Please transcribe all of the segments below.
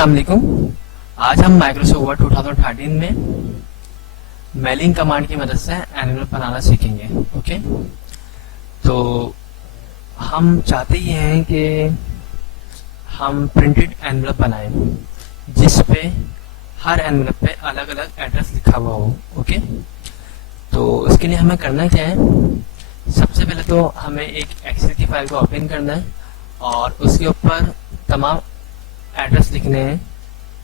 अस्सलाम वालेकुम। आज हम माइक्रोसॉफ्ट वर्ड 2013 में मेलिंग कमांड की मदद से एनवेलप बनाना सीखेंगे। ओके, तो हम चाहते ये हैं कि हम प्रिंटेड एनवेलप बनाएं जिस पे हर एनवेलप पे अलग अलग एड्रेस लिखा हुआ हो। ओके, तो उसके लिए हमें करना क्या है, सबसे पहले तो हमें एक एक्सेल की फाइल को ओपन करना है और उसके ऊपर तमाम एड्रेस लिखने हैं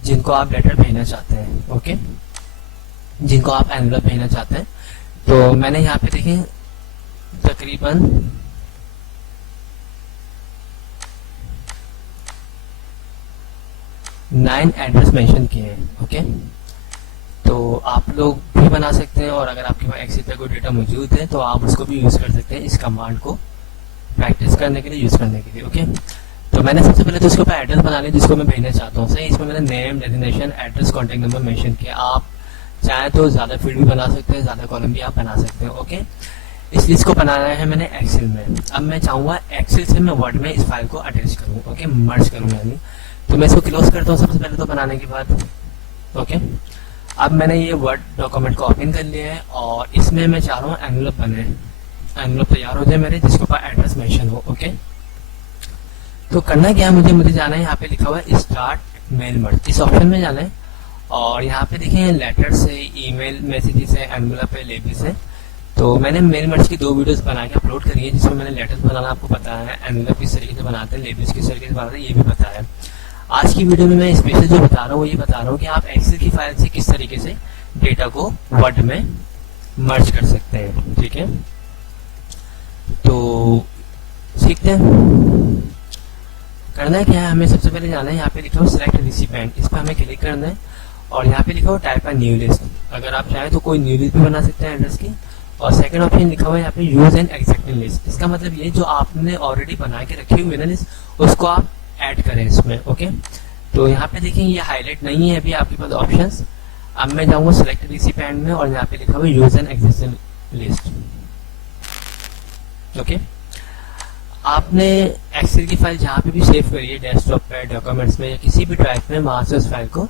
जिनको आप लेटर भेजना चाहते हैं। ओके, जिनको आप एनवेलप भेजना चाहते हैं। तो मैंने यहाँ पे देखें तकरीबन 9 एड्रेस मेंशन किए हैं। ओके, तो आप लोग भी बना सकते हैं और अगर आपके पास एक्सेल पे कोई डेटा मौजूद है तो आप उसको भी यूज कर सकते हैं इस कमांड को प्रैक्टिस करने के लिए, यूज करने के लिए। ओके, तो मैंने सबसे पहले तो इसके ऊपर एड्रेस बना लिया जिसको मैं भेजना चाहता हूँ। सही, इसमें मैंने name, designation, address, contact number mention किया। आप चाहे तो ज्यादा फील्ड भी बना सकते हैं, ज्यादा कॉलम भी आप बना सकते हैं। ओके, इस लिस्ट को बनाना है मैंने एक्सेल में। अब मैं चाहूंगा एक्सेल से मैं वर्ड में इस फाइल को अटैच करूँ। ओके, मर्ज करूँ यानी। तो मैं इसको क्लोज करता हूँ सबसे पहले तो बनाने के बाद। ओके, अब मैंने ये वर्ड डॉक्यूमेंट को ओपन कर लिया है और इसमें मैं चाह रहा हूँ एनवेलप बने, एनवेलप तैयार हो जाए मेरे जिसके ऊपर एड्रेस मेंशन हो। ओके, तो करना क्या है, मुझे जाना है, यहाँ पे लिखा हुआ है स्टार्ट मेल मर्ज, इस ऑप्शन में जाना है और यहाँ पे देखिए लेटर से, ईमेल मैसेजेस है, एनवेलप है, लेबल्स है। तो मैंने मेल मर्ज की 2 वीडियोस बना के अपलोड करी है जिसमें मैंने लेटर्स बनाना आपको बताया है, एनवेलप किस तरीके से बनाते हैं, लेबल्स किस तरीके से बनाते हैं ये भी बताया है। आज की वीडियो में मैं स्पेशल जो बता रहा हूँ वो ये बता रहा हूँ कि आप एक्सेल की फाइल से किस तरीके से डेटा को वर्ड में मर्ज कर सकते हैं। ठीक है, तो सीखते हैं। करना है क्या है, हमें सबसे पहले जाना है, यहाँ पे लिखा हो सिलेक्ट रिसिपिएंट, इस पर हमें क्लिक करना है और यहाँ पे लिखा हो टाइप अ न्यू लिस्ट। अगर आप चाहें तो कोई न्यू लिस्ट भी बना सकते हैं एड्रेस की। और सेकंड ऑप्शन लिखा हुआ है यहाँ पे यूज एंड एक्जिस्टिंग लिस्ट। इसका मतलब ये जो आपने ऑलरेडी बना के रखी हुई है ना लिस्ट, उसको आप ऐड करें इसमें। ओके, तो यहाँ पे देखिए ये हाईलाइट नहीं है अभी आपके पास ऑप्शंस। अब मैं जाऊंगा सिलेक्ट रिसिपिएंट में और यहाँ पे लिखा हुआ है use and existing list. Okay, आपने एक्सेल की फाइल जहाँ पे भी सेव करी है, डेस्कटॉप पे, डॉक्यूमेंट्स में या किसी भी ड्राइव में, वहां से उस फाइल को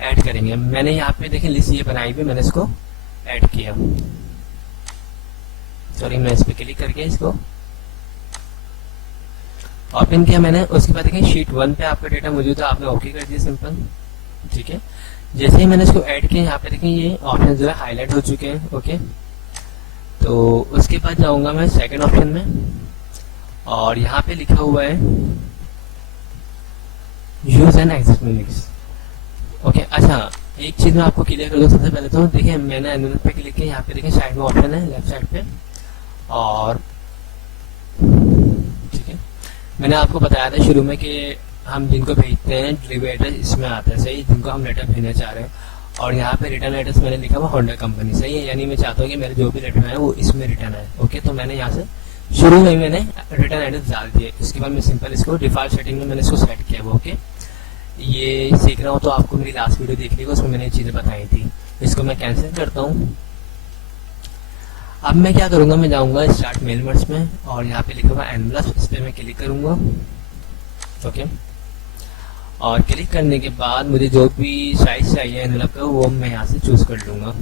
ऐड करेंगे। मैंने यहाँ पे देखें लिस्ट ये बनाई हुई, मैंने इसको ऐड किया। सॉरी, मैं इस पे क्लिक करके इसको ओपन किया मैंने। उसके बाद देखें शीट 1 पे आपका डेटा मौजूद है, आपने ओके कर दिया, सिंपल। ठीक है, जैसे ही मैंने इसको ऐड किया यहाँ पे देखें ये ऑप्शन जो है हाईलाइट हो चुके हैं। ओके, तो उसके बाद जाऊंगा मैं सेकेंड ऑप्शन में और यहाँ पे लिखा हुआ है use and existing list. Okay, अच्छा एक चीज मैं आपको क्लियर कर दूं सबसे पहले तो देखिए मैंने एनवेलप पे क्लिक किया, यहाँ पे देखिए साइड में ऑप्शन है लेफ्ट साइड पे और ठीक है, मैंने आपको बताया था शुरू में कि हम जिनको भेजते हैं डिलीवरी एड्रेस इसमें आता है। सही, जिनको हम लेटर भेजना चाह रहे हैं और यहाँ पे रिटर्न एड्रेस मैंने लिखा हुआ होंडा कंपनी। सही है, यानी मैं चाहता हूँ कि मेरे जो भी लेटर है वो इसमें रिटर्न है। ओके, तो मैंने यहाँ से शुरू में मैंने रिटर्न एड्रेस डाल दिया। उसके बाद मैं सिंपल इसको डिफॉल्ट सेटिंग में मैंने इसको सेलेक्ट किया। ओके, ये सीख रहा हूँ तो आपको मेरी लास्ट वीडियो देख लीजिएगा, उसमें मैंने ये चीजें बताई थी। इसको मैं कैंसिल करता हूँ। अब मैं क्या करूंगा, मैं जाऊंगा स्टार्ट मेल मर्ज में और यहाँ पे लिखा हुआ एनवेलप, इस पर मैं क्लिक करूंगा। ओके, और क्लिक करने के बाद मुझे जो भी साइज चाहिए एनवेलप का वो मैं यहाँ से चूज कर लूंगा।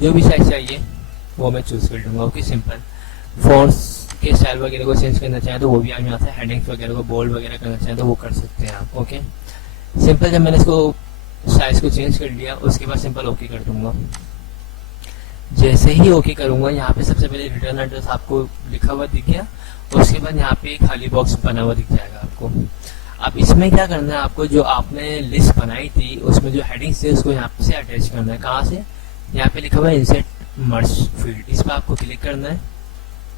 जो भी साइज चाहिए वो मैं चूज कर लूंगा। Okay, simple. फॉन्ट्स के स्टाइल वगैरह को चेंज करना चाहें तो वो भी आप यहाँ से हेडिंग्स वगैरह को बोल्ड वगैरह करना चाहें तो वो कर सकते हैं आप। Okay, simple. जब मैंने इसको साइज को चेंज कर लिया उसके बाद सिंपल ओके कर दूंगा। जैसे ही ओके करूंगा यहाँ पे सबसे पहले रिटर्न एड्रेस आपको लिखा हुआ दिख गया, उसके बाद यहाँ पे खाली बॉक्स बना हुआ दिख जाएगा आपको। अब इसमें क्या करना है आपको, जो आपने लिस्ट बनाई थी उसमें जो हेडिंग्स थे उसको यहाँ से अटैच करना है। कहाँ से, यहाँ पे लिखा हुआ है इंसर्ट मर्ज फील्ड, इस पर आपको क्लिक करना है।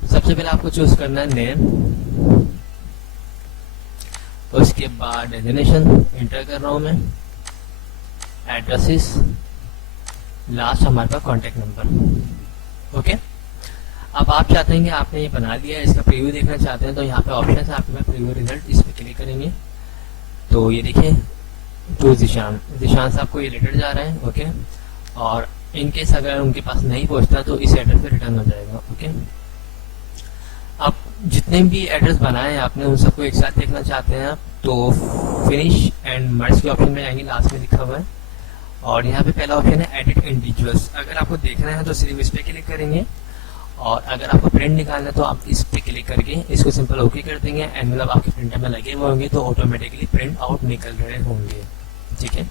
सबसे पहले आपको चूज करना है नेम, उसके बाद डेजिग्नेशन इंटर कर रहा हूं मैं, एड्रेसेस, लास्ट हमारे पास कॉन्टेक्ट नंबर। ओके, अब आप चाहते हैं कि आपने ये बना लिया है, इसका प्रीव्यू देखना चाहते हैं तो यहाँ पे ऑप्शन है आपके पास प्रीव्यू रिजल्ट, इस पर क्लिक करेंगे तो ये देखिए टू जिशान से आपको ये लेटर जा रहा है। ओके, और इनकेस अगर उनके पास नहीं पहुंचता तो इस एड्रेस पे रिटर्न हो जाएगा। ओके, अब जितने भी एड्रेस बनाए हैं आपने उन सबको एक साथ देखना चाहते हैं आप तो फिनिश एंड मर्ज के ऑप्शन में जाएंगे, लास्ट में लिखा हुआ है। और यहाँ पे पहला ऑप्शन है एडिट इंडिविजुअल्स। अगर आपको देखना है तो सिर्फ इस पे क्लिक करेंगे, और अगर आपको प्रिंट निकालना है तो आप इस पे क्लिक करके इसको सिंपल ओके कर देंगे, एंड मतलब आपके प्रिंटर में लगे हुए होंगे तो ऑटोमेटिकली प्रिंट आउट निकल रहे होंगे। ठीक है,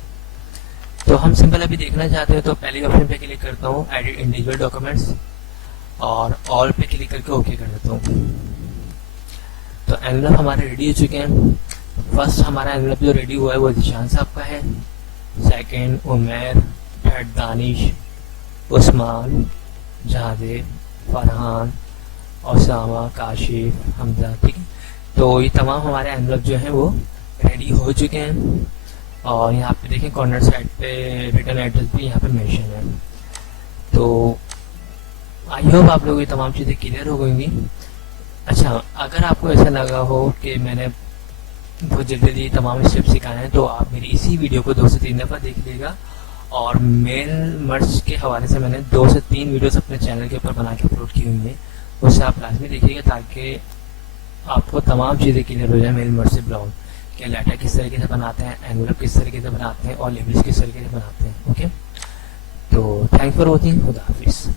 तो हम सिंपल अभी देखना चाहते हैं तो पहले ऑप्शन पे क्लिक करता हूँ, एडिट इंडिविजुअल डॉक्यूमेंट्स, और ऑल पे क्लिक करके ओके कर देता हूँ। तो एनवेलप हमारे रेडी हो चुके हैं। फर्स्ट हमारा एनवेलप जो रेडी हुआ है वो जिशान साहब का है, सेकंड उमेर, थर्ड दानिश, उस्मान, जावेद, फरहान, ओसामा, काशिफ, हमजा। ठीक है, तो ये तमाम हमारे एनवेलप जो हैं वो रेडी हो चुके हैं। और यहाँ पे देखें कॉर्नर साइड पे रिटर्न एड्रेस भी यहाँ पे मेंशन है। तो आई होप आप लोगों की तमाम चीज़ें क्लियर हो गई। अच्छा, अगर आपको ऐसा लगा हो कि मैंने बहुत जल्दी तमाम स्टेप सिखाए हैं तो आप मेरी इसी वीडियो को 2 से 3 दफ़ा देख लीजिएगा। और मेल मर्ज के हवाले से मैंने 2 से 3 वीडियोस अपने चैनल के ऊपर बना के अपलोड की हुई हैं, उससे आप लाजमी देखिएगा ताकि आपको तमाम चीज़ें क्लियर हो जाए मेल मर्ज से बिलोंग कि लेटर किस तरीके से बनाते हैं, एनवेलप किस तरीके से बनाते हैं, और लेबल्स किस तरीके से बनाते हैं। ओके, तो थैंक्स फॉर वॉचिंग। खुदा हाफिज़।